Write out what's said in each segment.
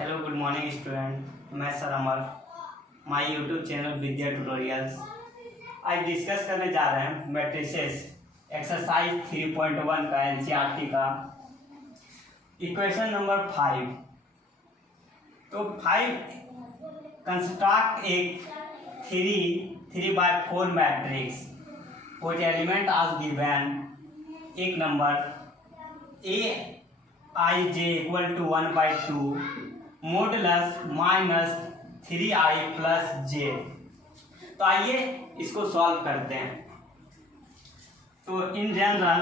Hello good morning student, मैं sir Amar my YouTube channel Vidya tutorials. आज discuss करने जा रहे हैं मैट्रिसेस एक्सरसाइज 3.1 का एनसीईआरटी का इक्वेशन नंबर 5। तो 5 कंस्ट्रक्ट एक 3/4 matrix which element as given। एक number aij equal to 1/2 modulus -3i plus j। तो आइए इसको सॉल्व करते हैं। तो in general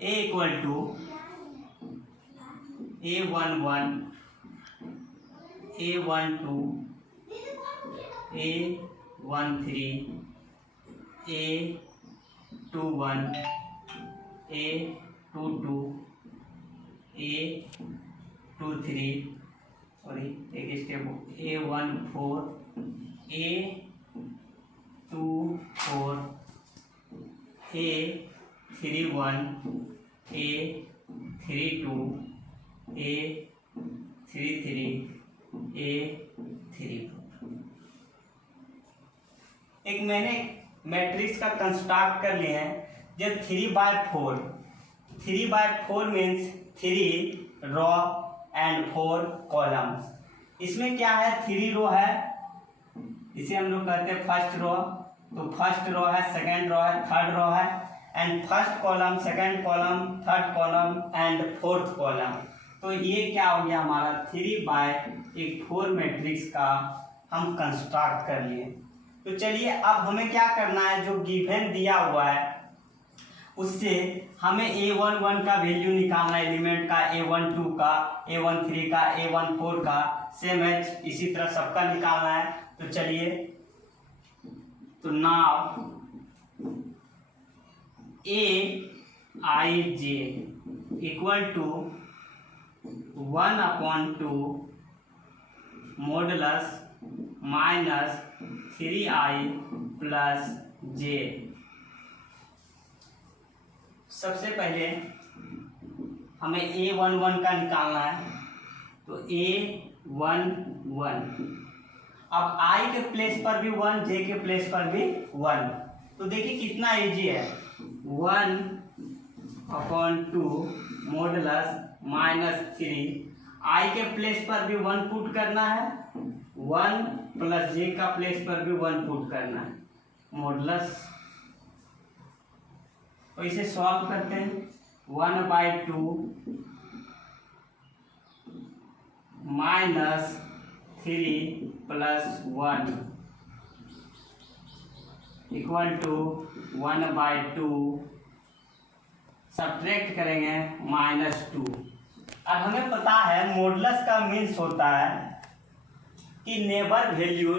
a equal to a11 a12 a13 a21 a22 a23 sorry एक step a14 a24 a31 a32 a33 a34। एक मैंने मैट्रिक्स का कंस्ट्रक्ट कर लिया है। जब 3/4 मीन्स 3 रो एंड 4 कॉलम्स। इसमें क्या है, 3 रो है, इसे हम लोग कहते हैं फर्स्ट रो। तो फर्स्ट रो है, सेकंड रो है, थर्ड रो है, and first column, second column, third column and fourth column. तो ये क्या हो गया, हमारा 3/4 मैट्रिक्स का हम कंस्ट्रक्ट कर लिए। तो चलिए अब हमें क्या करना है, जो गिवन दिया हुआ है उससे हमें a11 का वैल्यू निकालना है, एलिमेंट का, a12 का, a13 का, a14 का, सेम एच इसी तरह सबका निकालना है। तो चलिए, तो now aij equal to 1/2 modulus -3i plus j। सबसे पहले हमें a11 का निकालना है। तो a11, अब i के प्लेस पर भी 1, j के प्लेस पर भी 1। तो देखिए कितना इजी है, 1/2 मॉडुलस -3, i के प्लेस पर भी 1 पुट करना है, 1 प्लस j का प्लेस पर भी 1 पुट करना है, मॉडुलस। तो इसे सॉल्व करते हैं। 1/2 -3 प्लस 1 इक्वल टू 1/2, सब्ट्रैक्ट करेंगे -2। अब हमें पता है मॉडुलस का मीन्स होता है कि नेबर वैल्यू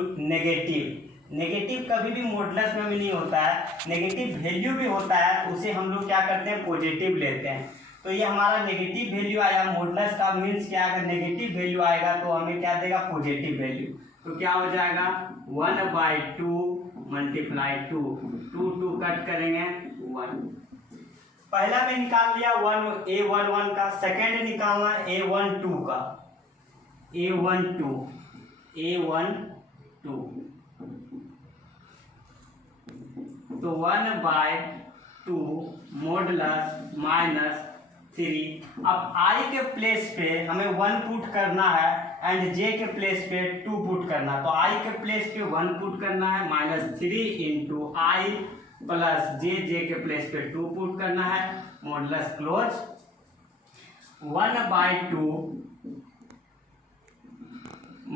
नेगेटिव कभी भी मॉडुलस में भी नहीं होता है, नेगेटिव वैल्यू भी होता है, उसे हम लोग क्या करते हैं, पॉजिटिव लेते हैं। तो ये हमारा नेगेटिव वैल्यू आया। मॉडुलस का मीन्स क्या, अगर नेगेटिव वैल्यू आएगा तो हमें क्या देगा, पॉजिटिव वैल्यू। तो क्या हो जाएगा, 1/2 मल्टीप्लाई 2 कट करेंगे 1। पहला में निकाल लिया a11 का, सेकंड निकालना a12 का, a12 तो 1/2 मॉडुलस -3। अब i के प्लेस पे हमें 1 पुट करना है एंड j के प्लेस पे 2 पुट करना है। तो i के प्लेस पे 1 पुट करना है, -3 इंटू i प्लस j के प्लेस पे 2 पुट करना है, modulus close. 1/2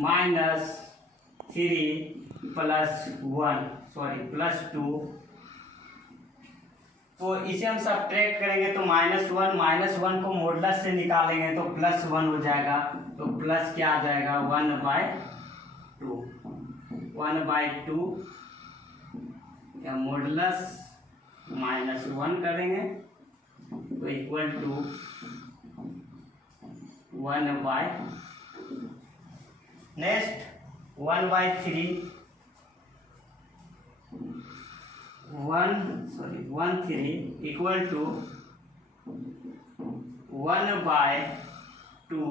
-3 plus 1 sorry plus 2। तो इसे हम सब्ट्रैक्ट करेंगे तो -1 को मॉडुलस से निकालेंगे तो +1 हो जाएगा। तो प्लस क्या आ जाएगा, 1/2 या मॉडुलस -1 करेंगे तो equal to 1/, next 1/3 1/3 equal to 1/2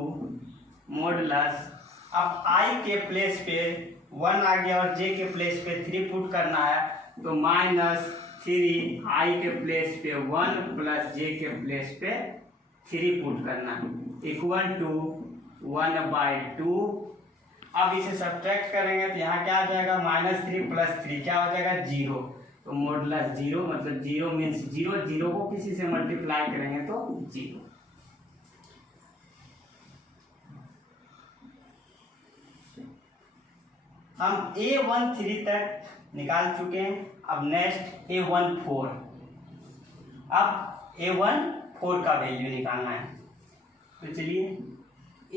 modulus. अब आई के प्लेस पे 1 आ गया और जे के प्लेस पे 3 पुट करना है, तो -3 आई के प्लेस पे 1 प्लस जे के प्लेस पे 3 पुट करना है इक्वल टू 1/2। अब इसे सब्ट्रैक्ट करेंगे तो यहाँ क्या आ जाएगा, -3 + 3 क्या हो जाएगा 0। तो मॉडुलस 0 मतलब 0 मीन्स 0, 0 को किसी से मल्टीप्लाई करेंगे तो 0। हम A13 तक निकाल चुके हैं। अब नेक्स्ट A14। अब A14 का वैल्यू निकालना है, तो चलिए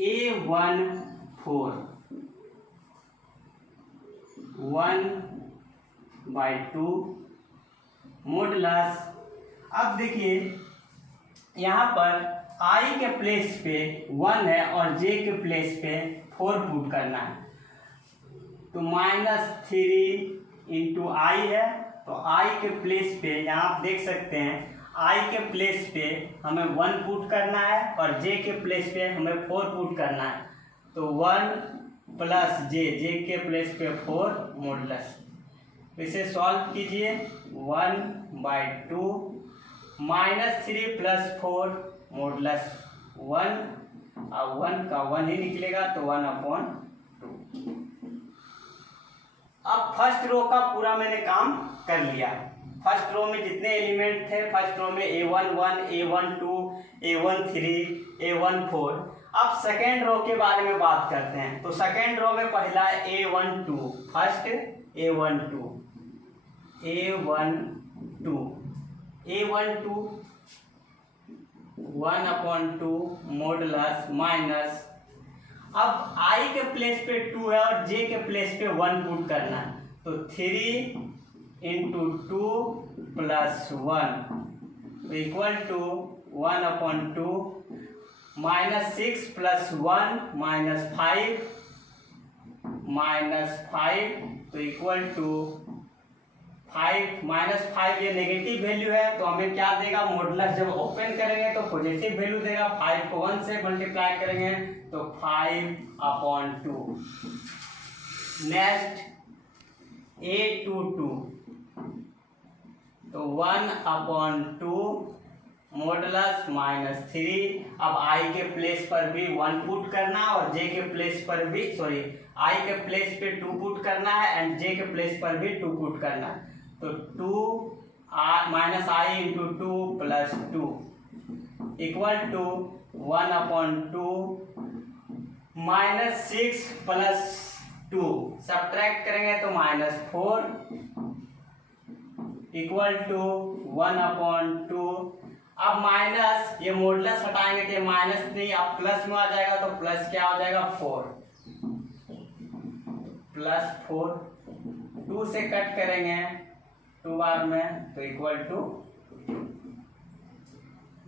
A14 1/2 मॉडुलस। अब देखिए यहाँ पर I के प्लेस पे 1 है और J के प्लेस पे 4 पुट करना है, तो -3 इंटू आई है। तो I के प्लेस पे यहाँ आप देख सकते हैं, I के प्लेस पे हमें 1 पुट करना है और J के प्लेस पे हमें 4 पुट करना है, तो 1 प्लस J के प्लेस पे 4 मॉडुलस। इसे सॉल्व कीजिए, 1/2 -3 + 4 मॉडुलस 1 और 1 का 1 ही निकलेगा, तो 1/2। अब फर्स्ट रो का पूरा मैंने काम कर लिया। फर्स्ट रो में जितने एलिमेंट थे, फर्स्ट रो में A11, A12, A13, A14। अब सेकेंड रो के बारे में बात करते हैं। तो सेकेंड रो में पहला A12, first A12 1/2 modulus minus. अब I के प्लेस पे 2 है और J के प्लेस पे 1 पुट करना है, तो 3 × 2 + 1 इक्वल टू 1/2 -6 + 1 -5 तो इक्वल टू 5 -5। ये नेगेटिव वैल्यू है, तो हमें क्या देगा, मॉडुलस जब ओपन करेंगे तो पॉजिटिव वैल्यू देगा। 5 को 1 से मल्टीप्लाई करेंगे तो 5/2। नेक्स्ट A22 तो 1/2 मॉडुलस -3। अब I के प्लेस पर भी 1 पुट करना और J के प्लेस पर भी I के प्लेस पे 2 पुट करना है एंड J के प्लेस पर भी 2 पुट करना है, तो 2 -I × 2 + 2 इक्वल टू 1/2 -6 + 2 सब्ट्रैक्ट करेंगे तो -4 इक्वल टू 1/2। अब माइनस, ये मॉडुलस हटाएंगे तो माइनस नहीं, अब प्लस में आ जाएगा, तो प्लस क्या हो जाएगा 4 +4। 2 से कट करेंगे 2 बार में, तो इक्वल टू।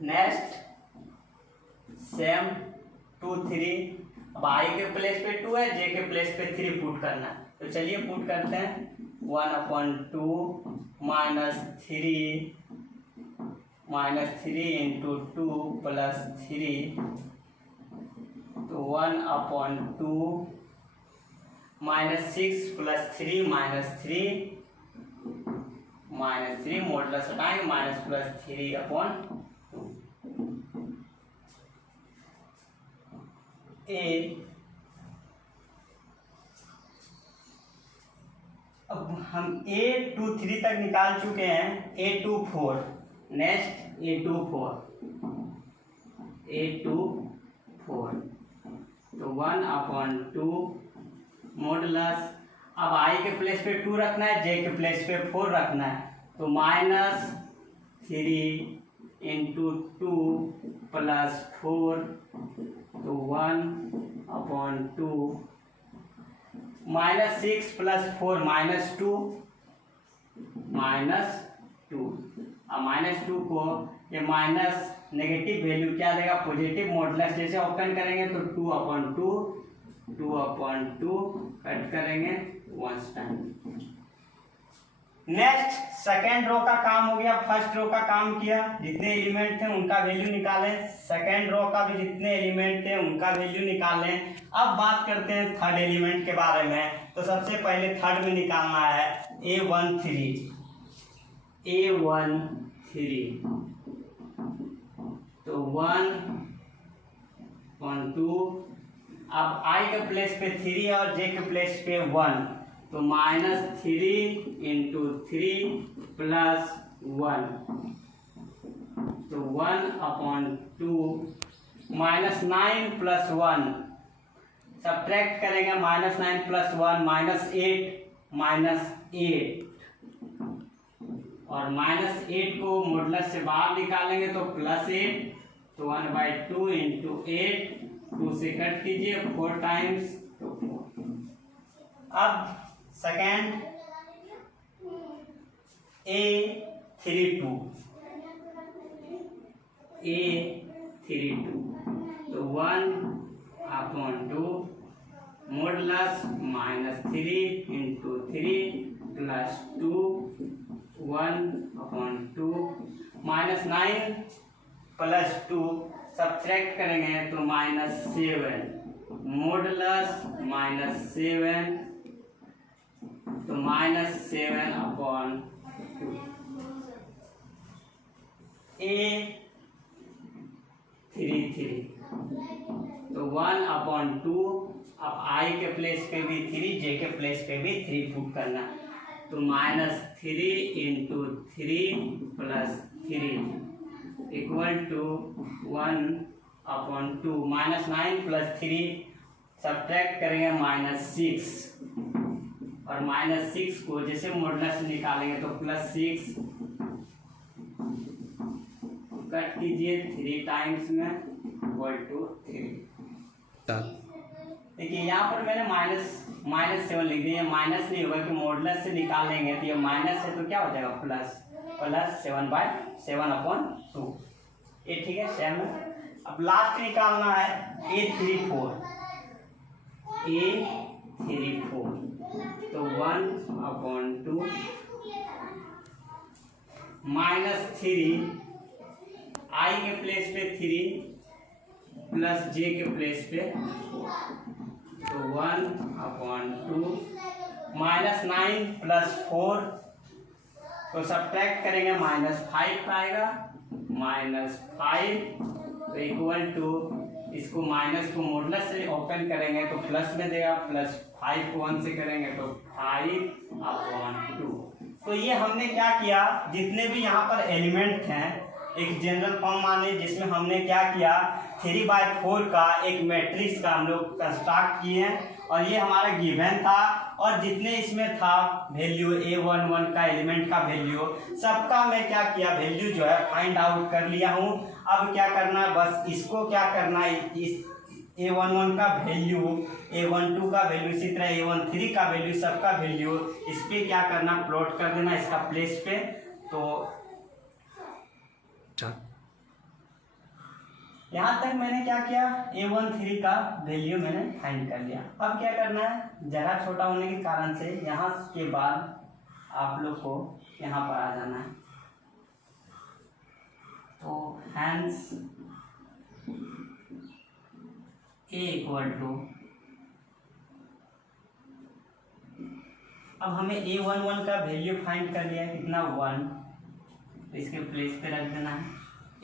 Next same 2 3। अब I के प्लेस पे 2 है, J के प्लेस पे 3 पुट करना है, तो चलिए पुट करते हैं। 1/2 -3 × 2 + 3 तो 1/2 -6 + 3 -3 मॉडुलस हटाएंगे -+3/2। अब हम A23 तक निकाल चुके हैं। A24 नेक्स्ट A24 तो 1/2 मॉडुलस। अब I के प्लेस पे 2 रखना है, J के प्लेस पे 4 रखना है, तो -3 × 2 + 4 तो 1/2 -6 + 4 -2 अब -2 को ये माइनस नेगेटिव वैल्यू क्या देगा, पॉजिटिव मॉडुलस। जैसे ओपन करेंगे तो 2/2 कट करेंगे 1 टाइम नेक्स्ट सेकेंड रो का काम हो गया, फर्स्ट रो का काम किया, जितने एलिमेंट थे उनका वैल्यू निकालें। सेकेंड रो का भी जितने एलिमेंट थे उनका वैल्यू निकालें। अब बात करते हैं थर्ड एलिमेंट के बारे में। तो सबसे पहले थर्ड में निकालना है A13, तो 1 अब I के प्लेस पे 3 और J के प्लेस पे 1, तो -3 × 3 + 1, तो 1/2 -9 + 1 सब्ट्रैक्ट करेंगे, -9 + 1 -8 और -8 को मॉडुलस से बाहर निकालेंगे तो +8, तो 1/2 × 8, 2 से कट कीजिए, 4 टाइम्स, तो 4। अब सेकेंड A32, तो 1/2 मॉडुलस -3 × 3 + 2, 1/2 -9 + 2 सब्ट्रैक्ट करेंगे तो -7, मॉडुलस -7, तो -7/2। A33, तो 1/2, अब I के प्लेस पे भी 3, J के प्लेस पे भी 3 पुट करना, तो -3 × 3 + 3 = 1/2, -9 + 3 सब्ट्रैक्ट करेंगे -6, और -6 को जैसे मॉडुलस निकालेंगे तो +6 कट कीजिए, 3 टाइम्स में =3। देखिए यहाँ पर मैंने -7 लिख दिया, माइनस नहीं होगा कि मॉडुलस से निकालेंगे तो ये माइनस है तो क्या हो जाएगा +7/2। ये ठीक है, सेम है। अब लास्ट निकालना है A34, तो 1/2 -3 I के प्लेस पे 3 + J के प्लेस पे 4, तो 1/2 -9 + 4, तो सब्ट्रैक्ट करेंगे -5 आएगा, -5, तो = इसको माइनस को मॉडुलस से ओपन करेंगे तो प्लस में देगा, +5 को 1 से करेंगे तो 5/2। तो ये हमने क्या किया, जितने भी यहाँ पर एलिमेंट हैं एक जनरल फॉर्म माने, जिसमें हमने क्या किया 3/4 का एक मैट्रिक्स का हम लोग कंस्ट्रक्ट किए, और ये हमारा गिवन था, और जितने इसमें था वैल्यू A11 का एलिमेंट का वैल्यू सबका मैं क्या किया वैल्यू जो है फाइंड आउट कर लिया हूँ। अब क्या करना है, बस इसको क्या करना है, इस A11 का वैल्यू, A12 का वैल्यू, इसी तरह A13 का वैल्यू, सबका वैल्यू इस पे क्या करना प्लॉट कर देना इसका प्लेस पे। तो यहाँ तक मैंने क्या किया, A13 का वैल्यू मैंने फाइंड कर लिया। अब क्या करना है, जगह छोटा होने के कारण से यहाँ के बाद आप लोग को यहाँ पर आ जाना है, तो हैंस A = अब हमें A11 का वैल्यू फाइंड कर लिया, कितना 1, तो इसके प्लेस पे रख देना है।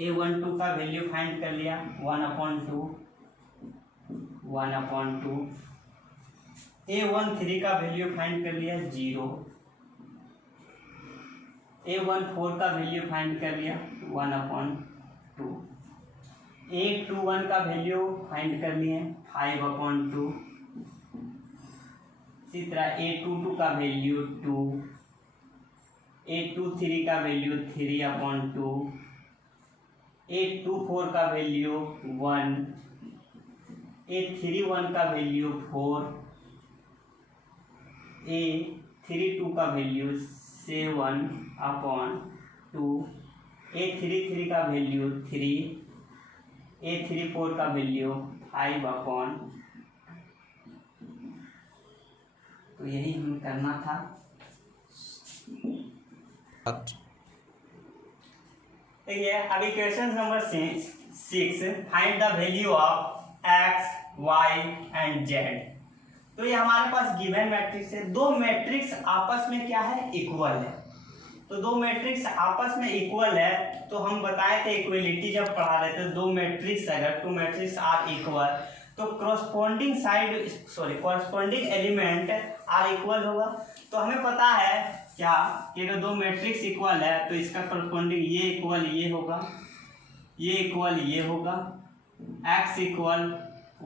A12 का वैल्यू फाइंड कर लिया 1/2, A13 का वैल्यू फाइंड कर लिया 0, A14 का वैल्यू फाइंड कर लिया 1/2, A21 का वैल्यू फाइंड कर लिए 5/2, इसी तरह A22 का वैल्यू 2, A23 का वैल्यू 3/2, A24 का वैल्यु 1, A31 का वैल्यू 4, A32 का वैल्यू 7/2, A33 का वैल्यू 3, A34 का वैल्यू 5/2। तो यही हमें करना था। देखिए अभी question number 6, find the value of X Y and Z. तो ये हमारे पास गिवन मैट्रिक्स है, दो मैट्रिक्स आपस में क्या है, इक्वल है। तो दो मैट्रिक्स आपस में इक्वल है तो हम बताए थे इक्वलिटी जब पढ़ा रहे थे, दो मैट्रिक्स अगर टू मैट्रिक्स आर इक्वल तो कॉरस्पॉन्डिंग एलिमेंट आर इक्वल होगा। तो हमें पता है क्या कि अगर दो मैट्रिक्स इक्वल है तो इसका कॉरस्पॉन्डिंग ये इक्वल ये होगा, ये इक्वल ये होगा, x इक्वल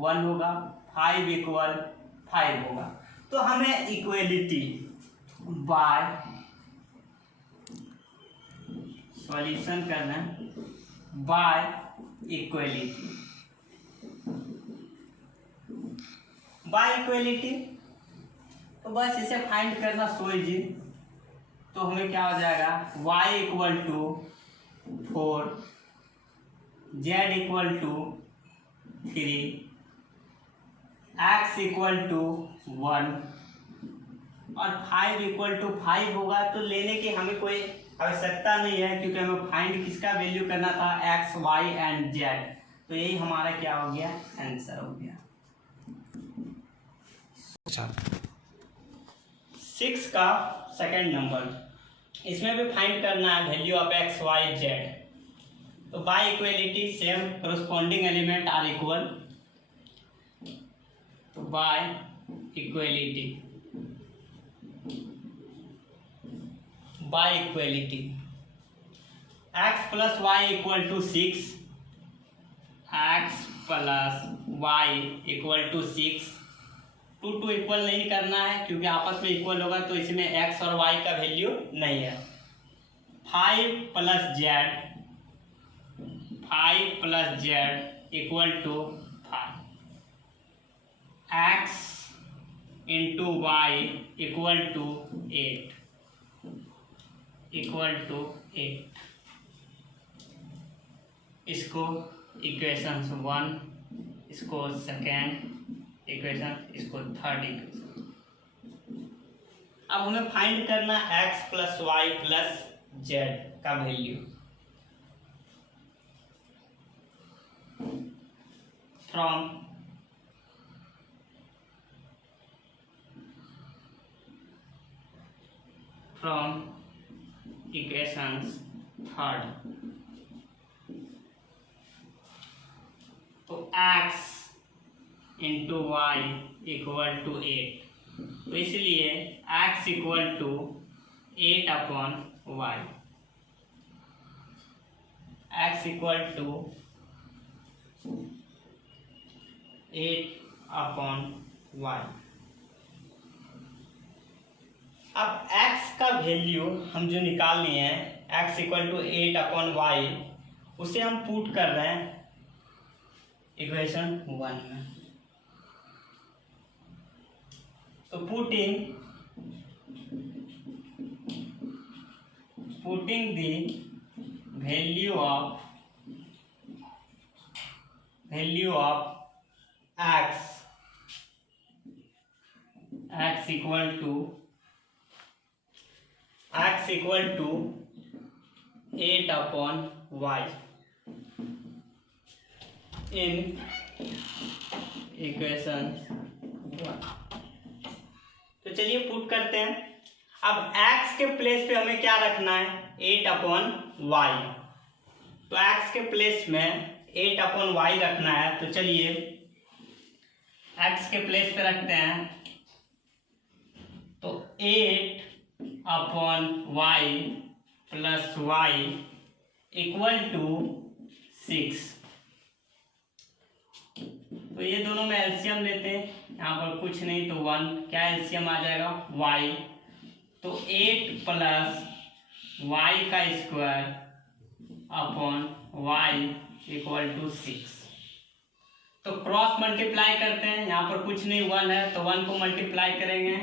1 होगा, 5 इक्वल 5 होगा। तो हमें इक्वलिटी बाय सॉल्यूशन करना है बाय इक्वलिटी, तो बस इसे फाइंड करना सो इजी। तो हमें क्या हो जाएगा, y equal to 4, z equal to 3, x equal to 1 और 5 इक्वल टू 5 होगा। तो लेने की हमें कोई आवश्यकता नहीं है क्योंकि हमें फाइंड किसका वैल्यू करना था, x y एंड z। तो यही हमारा क्या हो गया, आंसर हो गया। 6 का सेकंड नंबर, इसमें भी फाइंड करना है value of x y z। तो by equality same corresponding element are equal, तो by equality x plus Y equal to 6, x plus Y equal to 6, to equal नहीं करना है क्योंकि आपस में इक्वल होगा तो इसमें x और y का वैल्यू नहीं है। 5 plus Z equal to 5, x into Y equal to 8 इसको इक्वेशन 1, इसको सेकेंड इक्वेशन, इसको थर्ड इक्वेशन। अब हमें फाइंड करना x plus Y plus Z का वैल्यू फ्रॉम इक्वेशंस थर्ड। तो x into Y equal to 8, तो इसलिए x equal to 8 upon Y, x equal to 8 upon Y. अब x का वैल्यू हम जो निकाल लिए हैं, x equal to 8 upon Y, उसे हम पुट कर रहे हैं इक्वेशन 1 में। तो putting the value of x equal to 8 upon Y in equation 1। तो चलिए पुट करते हैं। अब x के प्लेस पे हमें क्या रखना है, 8 अपॉन वाई। तो x के प्लेस में 8 अपॉन वाई रखना है। तो चलिए x के प्लेस पे रखते हैं। तो 8 upon Y plus Y equal to 6। तो ये दोनों में एलसीएम लेते हैं, यहाँ पर कुछ नहीं तो 1, क्या एलसीएम आ जाएगा y। तो 8 प्लस वाई का square upon y equal to 6। तो क्रॉस मल्टीप्लाई करते हैं, यहाँ पर कुछ नहीं 1 है तो 1 को मल्टीप्लाई करेंगे।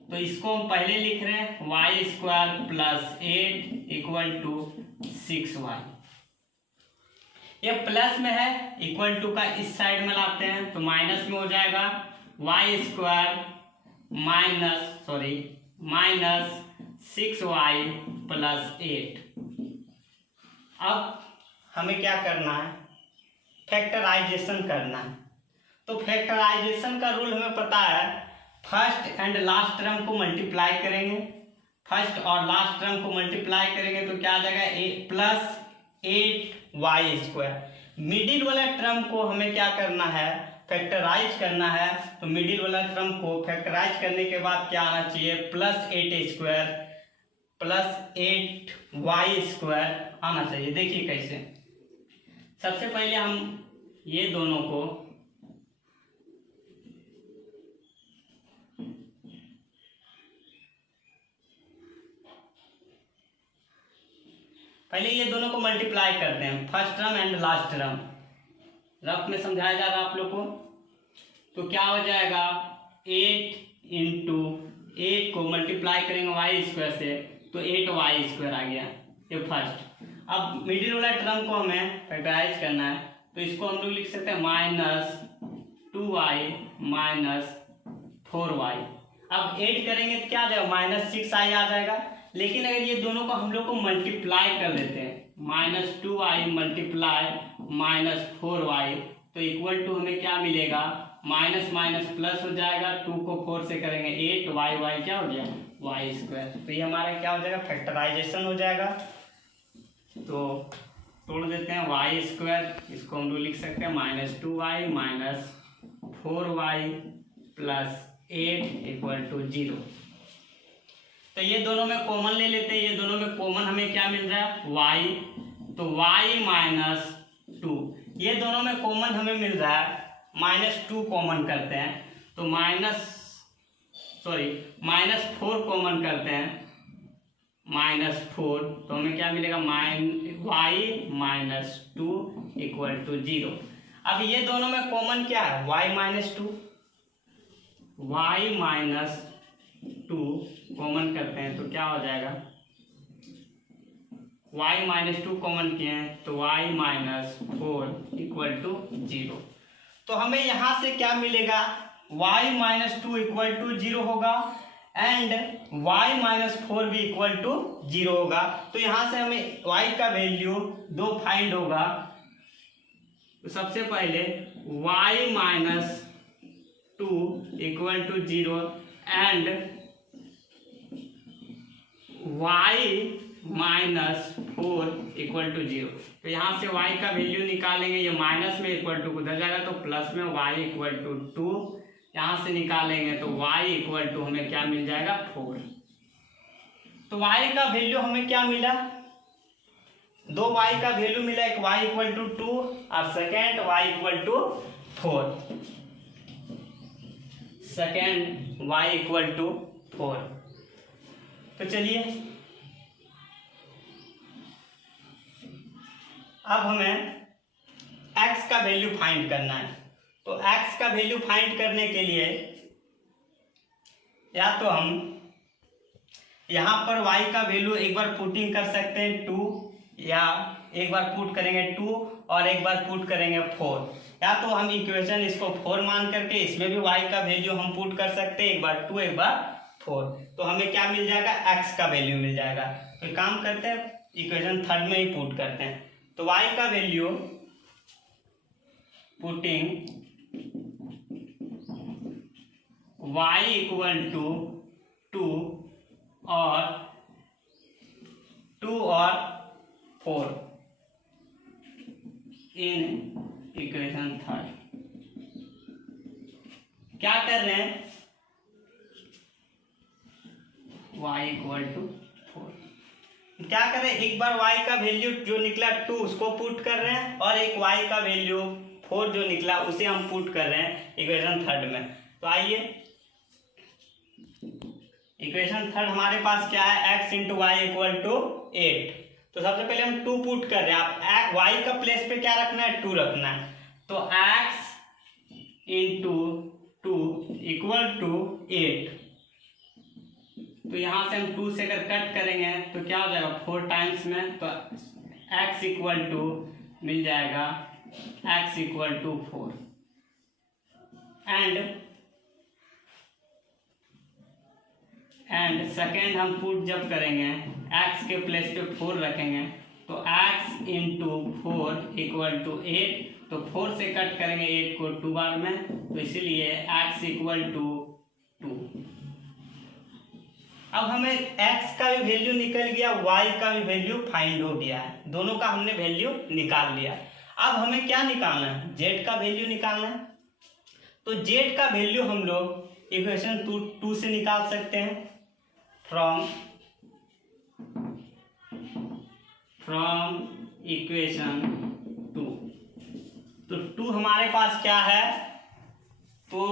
तो इसको हम पहले लिख रहे हैं Y square plus 8 equal to 6y। ये प्लस में है, इक्वल टू का इस साइड में लाते हैं तो माइनस में हो जाएगा Y square minus 6y plus 8। अब हमें क्या करना है, फैक्टराइजेशन करना है। तो फैक्टराइजेशन का रूल हमें पता है, फर्स्ट एंड लास्ट टर्म को मल्टीप्लाई करेंगे, फर्स्ट और लास्ट टर्म को मल्टीप्लाई करेंगे तो क्या आ जाएगा प्लस 8y²। मिडिल वाला टर्म को हमें क्या करना है, फैक्टराइज करना है। तो मिडिल वाला टर्म को फैक्टराइज करने के बाद क्या आना चाहिए, प्लस 8a² प्लस 8y² आना चाहिए। देखिए कैसे, सबसे पहले हम ये दोनों को मल्टीप्लाई करते हैं, first term and last term. Rough में समझाया जा रहा है आप लोग को। तो क्या हो जाएगा, 8 इंटू 8 को मल्टीप्लाई करेंगे y² से तो 8y² आ गया, ये फर्स्ट। अब मिडिल वाला टर्म को हमें फैक्टराइज करना है, तो इसको हम लोग लिख सकते हैं -2y माइनस 4y। अब 8 करेंगे तो क्या आ जाएगा, -6i आ जाएगा। लेकिन अगर ये दोनों को हम लोग को मल्टीप्लाई कर लेते हैं, -2y मल्टीप्लाई -4y, तो इक्वल टू हमें क्या मिलेगा, माइनस माइनस प्लस हो जाएगा, 2 को 4 से करेंगे 8y क्या हो गया, y²। तो ये हमारा क्या हो जाएगा, फैक्टराइजेशन हो जाएगा। तो तोड़ देते हैं y², इसको हम लोग लिख सकते हैं -2y minus 4y plus 8 equal to 0। तो ये दोनों में कॉमन ले लेते हैं, ये दोनों में कॉमन हमें क्या मिल रहा है, y। तो y माइनस 2, ये दोनों में कॉमन हमें मिल रहा है, -2 कॉमन करते हैं तो -4 कॉमन करते हैं, -4, तो हमें क्या मिलेगा, y माइनस 2 इक्वल टू 0। अब ये दोनों में कॉमन क्या है, y माइनस 2 कॉमन करते हैं तो क्या हो जाएगा, y माइनस 2 कॉमन किए हैं तो y माइनस 4 इक्वल टू 0। तो हमें यहाँ से क्या मिलेगा, y माइनस 2 इक्वल टू 0 होगा एंड y माइनस 4 भी इक्वल टू 0 होगा। तो यहाँ से हमें y का वैल्यू 2 फाइंड होगा। तो सबसे पहले y minus 2 equal to 0 and y minus 4 equal to 0। तो यहाँ से y का वैल्यू निकालेंगे, ये माइनस में इक्वल टू उधर जाएगा तो प्लस में y इक्वल टू 2, यहाँ से निकालेंगे तो y इक्वल टू हमें क्या मिल जाएगा, 4। तो y का वैल्यू हमें क्या मिला, 2 y का वैल्यू मिला, एक y इक्वल टू 2 और second y equal to 4, second y equal to 4। तो चलिए अब हमें x का वैल्यू फाइंड करना है। तो x का वैल्यू फाइंड करने के लिए या तो हम यहाँ पर y का वैल्यू एक बार पुटिंग कर सकते हैं 2, या एक बार पुट करेंगे 2 और एक बार पुट करेंगे 4, या तो हम इक्वेशन इसको 4 मान करके इसमें भी y का वैल्यू हम पुट कर सकते हैं, एक बार 2 एक बार 4। तो हमें क्या मिल जाएगा, x का वैल्यू मिल जाएगा। तो एक काम करते हैं, इक्वेशन 3 में ही पुट करते हैं। तो y का value putting y equal to 2 और 4 इन इक्वेशन 3। क्या कर रहे हैं, y इक्वल टू 4, क्या कर रहे हैं, एक बार y का वैल्यू जो निकला 2 उसको पुट कर रहे हैं और एक y का वैल्यू 4 जो निकला उसे हम पुट कर रहे हैं इक्वेशन 3 में। तो आइए, इक्वेशन 3 हमारे पास क्या है, x into Y equal to 8। तो सबसे पहले हम 2 पुट कर रहे हैं, आप y का प्लेस पे क्या रखना है, 2 रखना है। तो x इंटू 2 इक्वल टू 8। तो यहाँ से हम 2 से अगर कट करेंगे तो क्या हो जाएगा, 4 टाइम्स में, तो x इक्वल टू मिल जाएगा x equal to 4 and and second हम पुट जब करेंगे x के प्लेस पे 4 रखेंगे तो x इंटू 4 इक्वल टू 8, तो 4 से कट करेंगे 8 को 2 बार में, तो इसीलिए x इक्वल टू 2। अब हमें x का भी वैल्यू निकल गया, y का भी वैल्यू फाइंड हो गया है, दोनों का हमने वैल्यू निकाल लिया। अब हमें क्या निकालना है, z का वैल्यू निकालना है। तो z का वैल्यू हम लोग इक्वेशन 2 से निकाल सकते हैं, फ्रॉम इक्वेशन 2। तो 2 हमारे पास क्या है, तो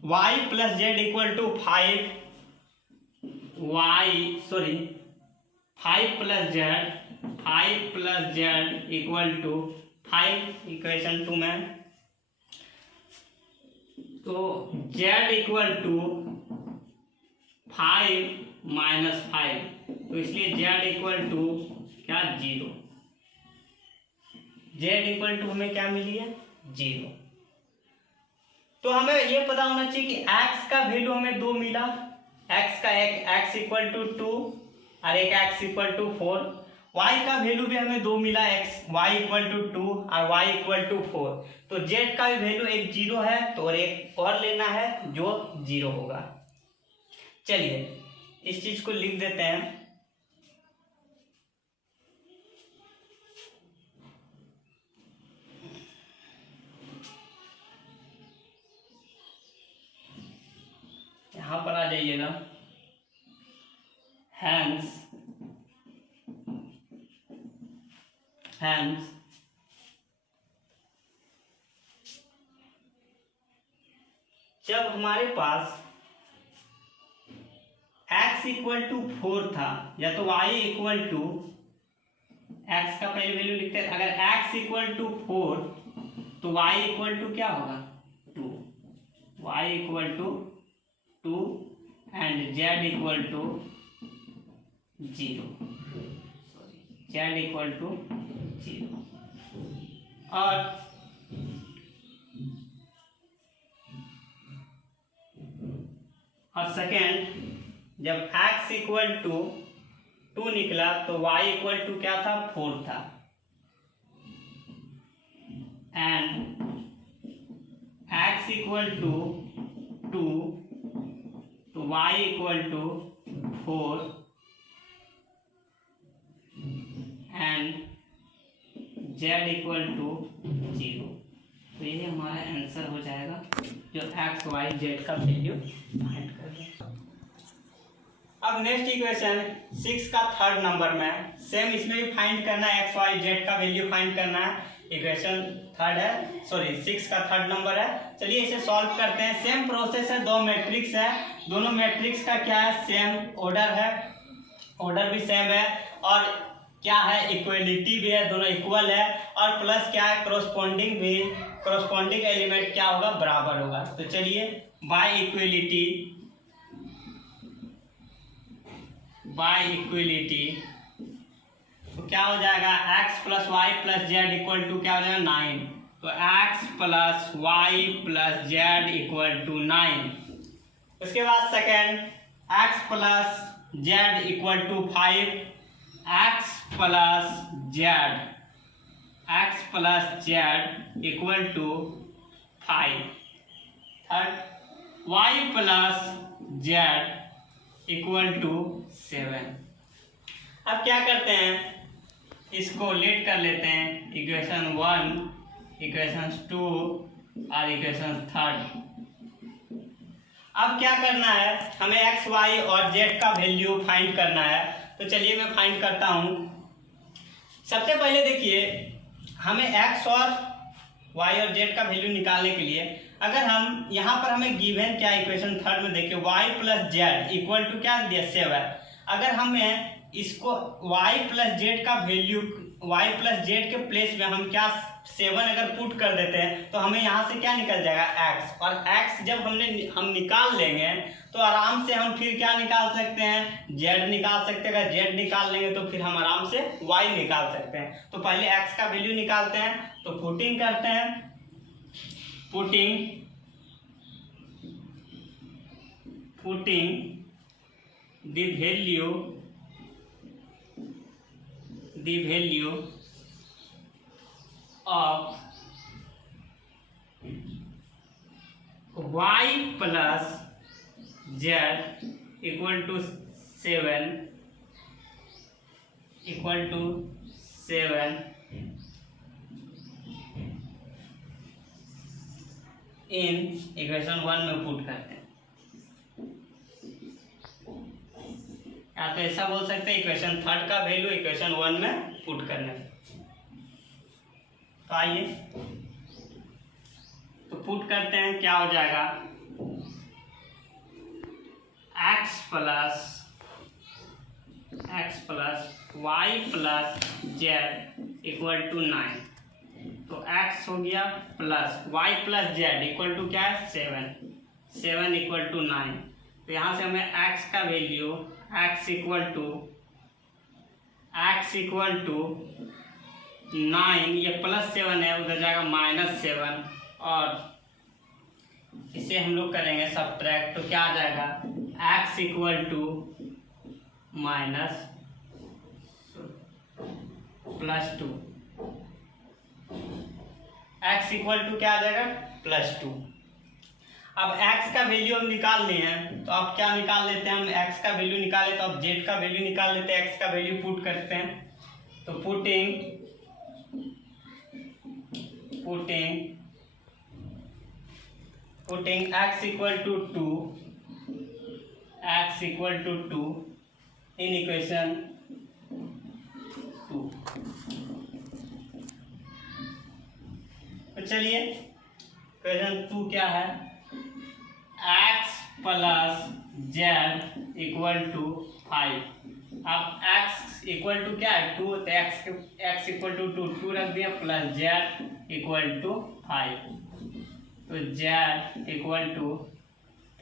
y plus Z equal to 5 plus Z equal to 5 equation 2 में, तो z इक्वल टू 5 माइनस 5, तो इसलिए z इक्वल टू क्या 0, z इक्वल टू हमें क्या मिली है 0। तो हमें ये पता होना चाहिए कि x का वैल्यू हमें 2 मिला, x का एक x इक्वल टू 2 और एक x इक्वल टू 4, y का वैल्यू भी हमें 2 मिला, y इक्वल टू 2 और y इक्वल टू 4, तो z का भी वैल्यू एक 0 है, तो और एक और लेना है जो 0 होगा। चलिए इस चीज को लिख देते हैं, यहां पर आ जाइएगा, हैंस जब हमारे पास x इक्वल टू 4 था, या तो y इक्वल टू, x का पहले वैल्यू लिखते हैं, अगर x इक्वल टू 4 तो y इक्वल टू क्या होगा 2, y equal to 2 and z equal to 0, z equal to 0। और सेकेंड जब x इक्वल टू 2 निकला तो y इक्वल टू क्या था 4 था, एंड x इक्वल टू 2 तो y equal to 4 and z equal to 0। तो ये हमारा आंसर हो जाएगा जो x y z का वैल्यू फाइंड कर रहे हैं। अब नेक्स्ट इक्वेशन 6 का थर्ड नंबर में सेम इसमें भी फाइंड करना है, x y z का वैल्यू फाइंड करना है। इक्वेशन 6 का थर्ड नंबर है। चलिए इसे सॉल्व करते हैं। सेम प्रोसेस है, दो मैट्रिक्स है, दोनों मैट्रिक्स का क्या है सेम ऑर्डर है, ऑर्डर भी सेम है, और क्या है इक्वलिटी भी है, दोनों इक्वल है, और प्लस क्या है कॉरस्पॉन्डिंग भी, कॉरस्पॉन्डिंग एलिमेंट क्या होगा बराबर होगा। तो चलिए बाय इक्वलिटी तो क्या हो जाएगा x plus Y plus Z equal to क्या हो जाएगा 9, तो x plus Y plus Z equal to 9। उसके बाद second x plus Z equal to 5, x plus Z equal to 5। Third y plus Z equal to 7। अब क्या करते हैं, इसको लेट कर लेते हैं, इक्वेशन 1, इक्वेशन 2 और इक्वेशन 3। अब क्या करना है, हमें x y और z का वैल्यू फाइंड करना है। तो चलिए मैं फाइंड करता हूँ। सबसे पहले देखिए हमें x और y और z का वैल्यू निकालने के लिए अगर हम यहाँ पर हमें गिवन क्या इक्वेशन 3 में देखिए y plus Z equal to क्या दिया 7। अगर हमें इसको y प्लस जेड का वैल्यू y प्लस जेड के प्लेस में हम क्या 7 अगर पुट कर देते हैं तो हमें यहाँ से क्या निकल जाएगा x, और x जब हम निकाल लेंगे तो आराम से हम फिर क्या निकाल सकते हैं z निकाल सकते हैं। अगर z निकाल लेंगे तो फिर हम आराम से y निकाल सकते हैं। तो पहले x का वैल्यू निकालते हैं, तो पुटिंग करते हैं, putting the value of y plus z equal to 7 in equation 1 में पुट करते हैं, या तो ऐसा बोल सकते हैं इक्वेशन 3 का वैल्यू इक्वेशन 1 में पुट करने। तो आइए तो पुट करते हैं, क्या हो जाएगा x plus Y plus Z equal to 9। तो x हो गया plus y plus Z equal to क्या है 7 इक्वल टू 9। तो यहाँ से हमें x का वैल्यू x इक्वल टू 9, ये प्लस 7 है, उधर जाएगा -7 और इसे हम लोग करेंगे सब्ट्रैक्ट। तो क्या आ जाएगा x equal to +2, x equal to क्या आ जाएगा +2। अब x का वैल्यू हम निकाल लिए हैं, तो अब क्या निकाल लेते हैं हम, x का वैल्यू निकाले तो अब z का वैल्यू निकाल लेते हैं, x का वैल्यू पुट करते हैं। तो putting x equal to 2 in equation 2। तो चलिए इक्वेशन 2 क्या है, x plus Z equal to 5। अब x इक्वल टू क्या है 2, तो x इक्वल टू 2 रख दिया प्लस जेड इक्वल टू 5। तो z इक्वल टू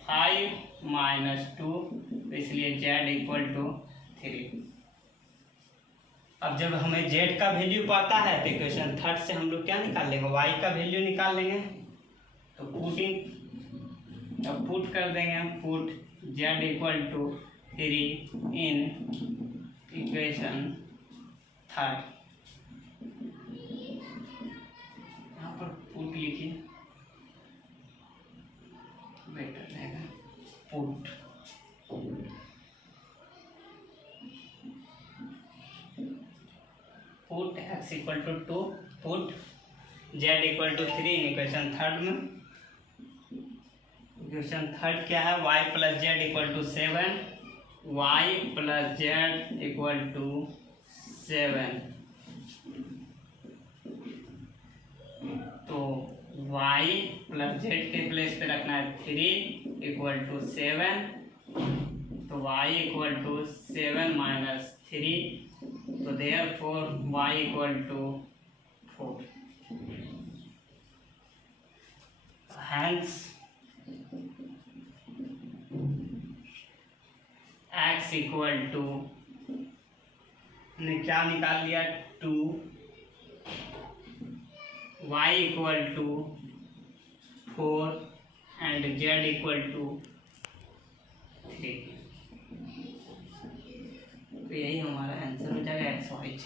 5 माइनस 2, तो इसलिए z इक्वल टू 3। अब जब हमें z का वैल्यू पता है तो इक्वेशन 3 से हम लोग क्या निकाल लेंगे, y का वैल्यू निकाल लेंगे। तो पुट कर देंगे हम, put z equal to 3 in equation 3। यहाँ पर पुट लिखिए, बेटर रहेगा। Put x equal to 2, put z equal to 3 in equation 3 में। इक्वेशन 3 क्या है, y plus Z equal to 7, y plus Z equal to 7। तो y प्लस जेड के place पे रखना है 3 इक्वल टू 7। तो y इक्वल टू 7 माइनस 3, तो therefore y equal to 4। Hence x equal to ने क्या निकाल लिया 2, y equal to 4 and z equal to 3। तो यही हमारा आंसर हो जाएगा x y z।